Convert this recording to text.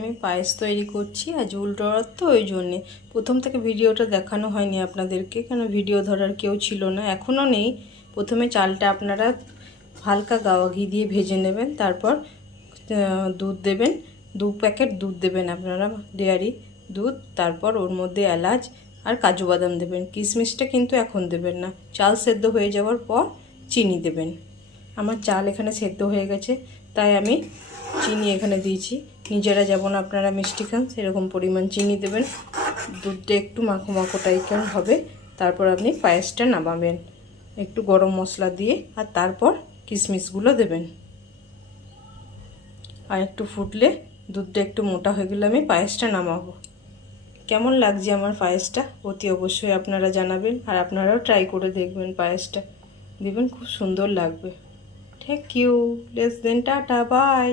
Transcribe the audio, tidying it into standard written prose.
আমি পায়েস তৈরি করছি আজ উল্টোরথ, তো ওই জন্যে প্রথম থেকে ভিডিওটা দেখানো হয়নি আপনাদেরকে, কেন ভিডিও ধরার কেউ ছিল না, এখনও নেই। প্রথমে চালটা আপনারা হালকা গাওয়া ঘি দিয়ে ভেজে নেবেন, তারপর দুধ দেবেন, 2 প্যাকেট দুধ দেবেন আপনারা, ডেয়ারি দুধ। তারপর ওর মধ্যে এলাচ আর কাজু বাদাম দেবেন, কিশমিশটা কিন্তু এখন দেবেন না। চাল সেদ্ধ হয়ে যাওয়ার পর চিনি দেবেন। আমার চাল এখানে সেদ্ধ হয়ে গেছে, তাই আমি চিনি এখানে দিয়েছি। নিজেরা যেমন আপনারা মিষ্টি খান সেরকম পরিমাণ চিনি দেবেন। দুধটা একটু মাখো মাখো টাইপের হবে, তারপর আপনি পায়েসটা নামাবেন একটু গরম মশলা দিয়ে, আর তারপর কিশমিশগুলো দেবেন। আর একটু ফুটলে, দুধটা একটু মোটা হয়ে গেলে আমি পায়েসটা নামাবো। কেমন লাগছে আমার পায়েসটা অতি অবশ্যই আপনারা জানাবেন, আর আপনারাও ট্রাই করে দেখবেন পায়েসটা, দেখবেন খুব সুন্দর লাগবে। Thank you, let's then tata, by.